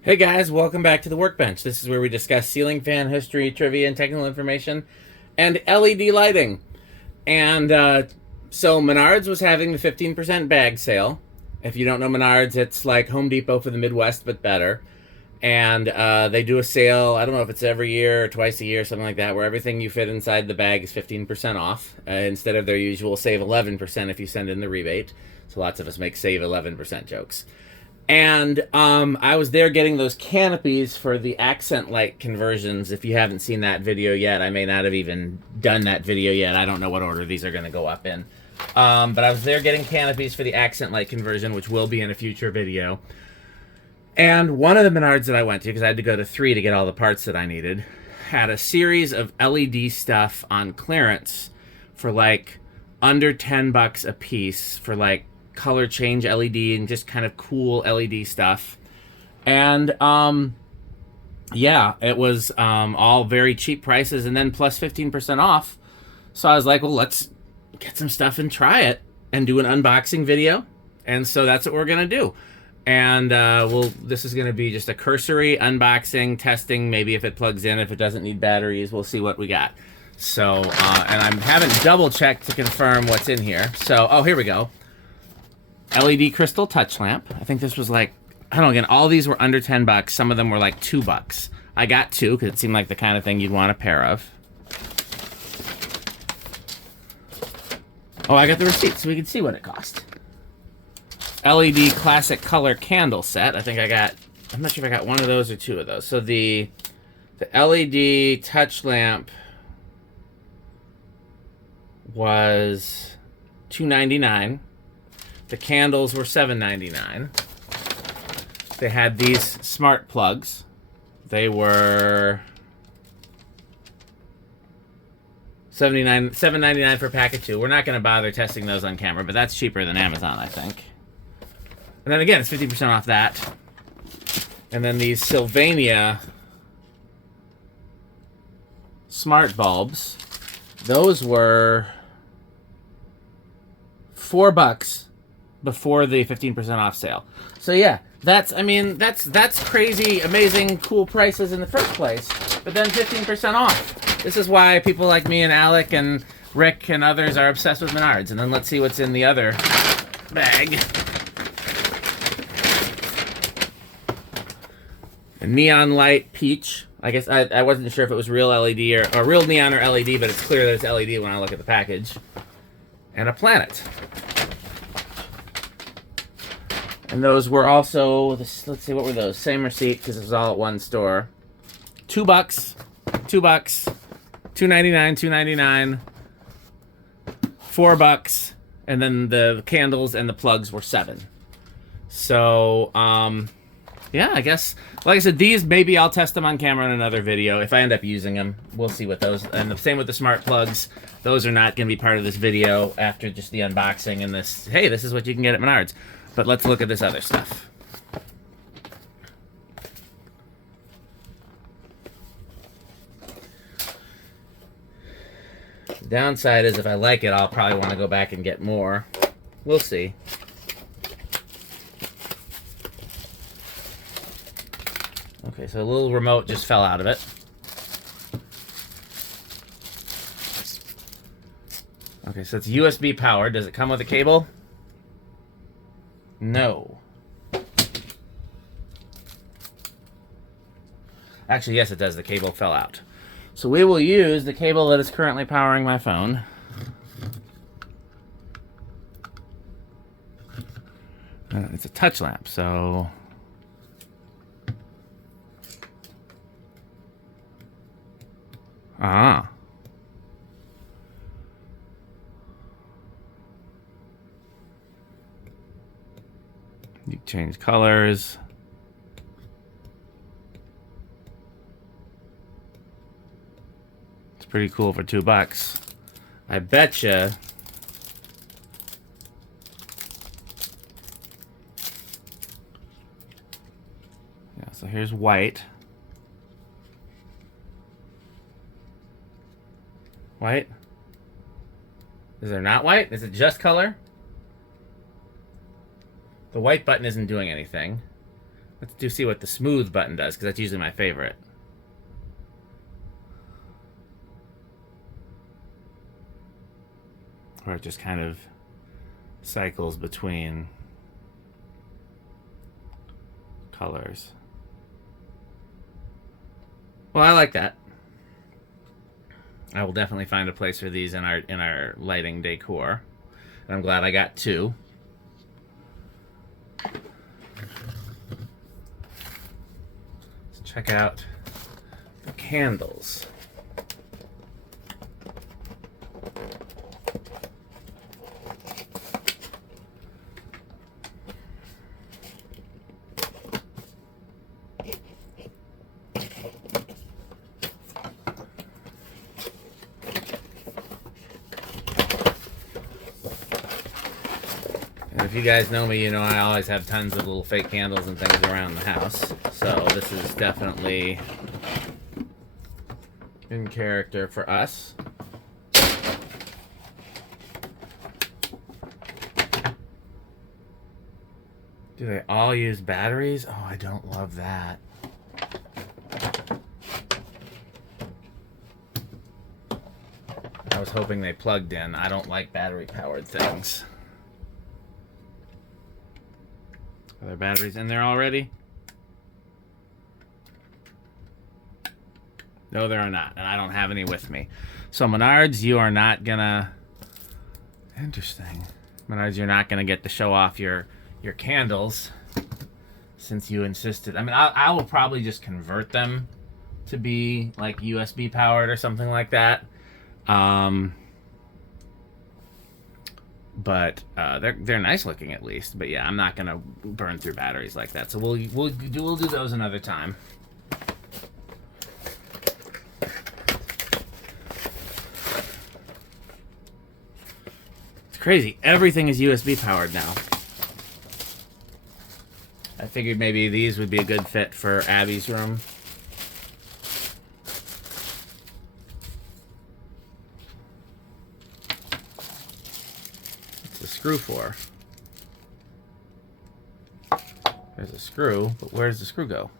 Hey guys, welcome back to the Workbench. This is where we discuss ceiling fan history, trivia, and technical information, and LED lighting. And so Menards was having the 15% bag sale. If you don't know Menards, it's like Home Depot for the Midwest, but better. And they do a sale, I don't know if it's every year or twice a year, something like that, where everything you fit inside the bag is 15% off, instead of their usual save 11% if you send in the rebate. So lots of us make save 11% jokes. And I was there getting those canopies for the accent light conversions. If you haven't seen that video yet, I may not have even done that video yet. I don't know what order these are going to go up in. But I was there getting canopies for the accent light conversion, which will be in a future video. And one of the Menards that I went to, because I had to go to 3 to get all the parts that I needed, had a series of LED stuff on clearance for like under $10 a piece for like color change LED and just kind of cool LED stuff. And yeah, it was all very cheap prices and then plus 15% off. So I was like, well, let's get some stuff and try it and do an unboxing video. And so that's what we're going to do. And this is going to be just a cursory unboxing, testing, maybe if it plugs in, if it doesn't need batteries, we'll see what we got. So, and I haven't double checked to confirm what's in here. So, oh, here we go. LED crystal touch lamp. I think this was like, I don't know, again, all these were under $10. Some of them were like $2. I got 2 because it seemed like the kind of thing you'd want a pair of. Oh, I got the receipt so we can see what it cost. LED classic color candle set. I think I got, I'm not sure if I got one of those or 2 of those. So the LED touch lamp was $2.99. The candles were $7.99. They had these smart plugs. They were $7.99 for a pack of 2. We're not going to bother testing those on camera, but that's cheaper than Amazon, I think. And then again, it's 50% off that. And then these Sylvania smart bulbs. Those were $4 before the 15% off sale. So yeah, that's crazy, amazing, cool prices in the first place. But then 15% off. This is why people like me and Alec and Rick and others are obsessed with Menards. And then let's see what's in the other bag. A neon light peach. I guess I wasn't sure if it was real LED or real neon or LED, but it's clear that it's LED when I look at the package. And a planet. And those were also, let's see, what were those? Same receipt, because it was all at one store. $2, $2, $2.99, $2.99, $4, and then the candles and the plugs were $7. So, yeah, I guess, like I said, these, maybe I'll test them on camera in another video. If I end up using them, we'll see what those, and the same with the smart plugs. Those are not going to be part of this video after just the unboxing and this, hey, this is what you can get at Menards. But let's look at this other stuff. The downside is if I like it, I'll probably want to go back and get more. We'll see. Okay, so a little remote just fell out of it. Okay, so it's USB powered. Does it come with a cable? No. Actually, yes, it does. The cable fell out. So we will use the cable that is currently powering my phone. It's a touch lamp, so... Ah. You change colors. It's pretty cool for $2. I betcha. Yeah, so here's white. White? Is there not white? Is it just color? The white button isn't doing anything. Let's see what the smooth button does, because that's usually my favorite. Where it just kind of cycles between colors. Well, I like that. I will definitely find a place for these in our lighting decor. And I'm glad I got two. Let's check out the candles. If you guys know me, you know I always have tons of little fake candles and things around the house. So this is definitely in character for us. Do they all use batteries? Oh, I don't love that. I was hoping they plugged in. I don't like battery-powered things. Are there batteries in there already? No, there are not, and I don't have any with me. So Menards, you are not gonna... Interesting. Menards, you're not gonna get to show off your candles, since you insisted. I mean, I will probably just convert them to be like USB powered or something like that. But they're nice looking at least. But yeah, I'm not gonna burn through batteries like that. So we'll do those another time. It's crazy. Everything is USB powered now. I figured maybe these would be a good fit for Abby's room. What's the screw for? There's a screw, but where does the screw go?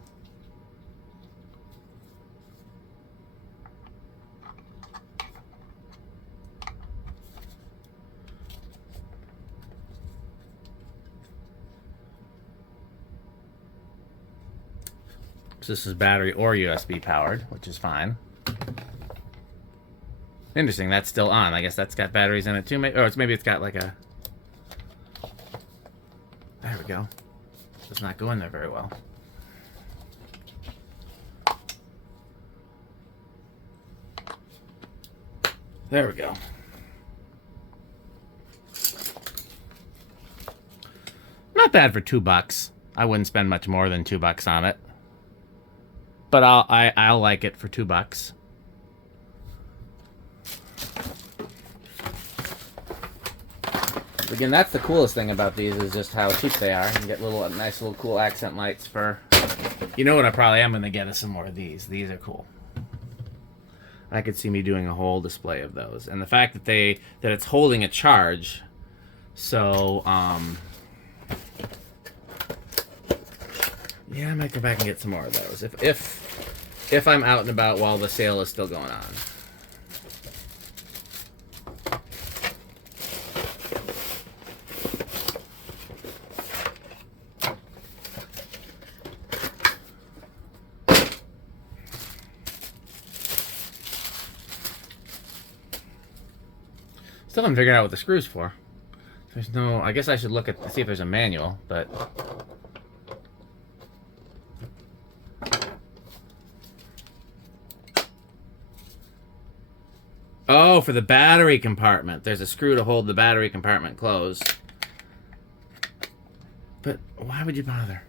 So this is battery or USB powered, which is fine. Interesting, that's still on. I guess that's got batteries in it too. Maybe it's got like a... There we go. Does not go in there very well. There we go. Not bad for $2. I wouldn't spend much more than $2 on it. But I'll like it for $2. Again, that's the coolest thing about these is just how cheap they are. You can get nice little cool accent lights for... You know what I probably am going to get is some more of these. These are cool. I could see me doing a whole display of those. And the fact that that it's holding a charge, so yeah, I might go back and get some more of those if I'm out and about while the sale is still going on. Still haven't figured out what the screw's for. There's no... I guess I should look at see if there's a manual, but... Oh, for the battery compartment. There's a screw to hold the battery compartment closed. But why would you bother?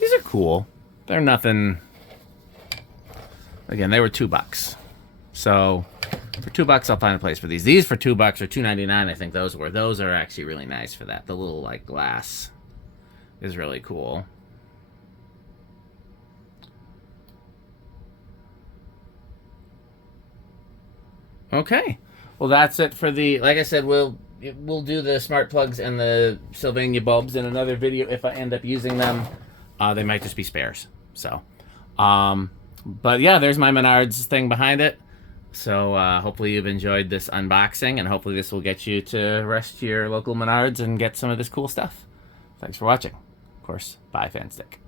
These are cool. They're nothing... Again, they were $2. So, for $2, I'll find a place for these. These for $2 or $2.99, I think those were. Those are actually really nice for that. The little, like, glass is really cool. Okay. Well, that's it for the. Like I said, we'll do the smart plugs and the Sylvania bulbs in another video if I end up using them. They might just be spares. So, but yeah, there's my Menards thing behind it. So hopefully you've enjoyed this unboxing, and hopefully this will get you to rush to your local Menards and get some of this cool stuff. Thanks for watching. Of course, bye, Fanstick.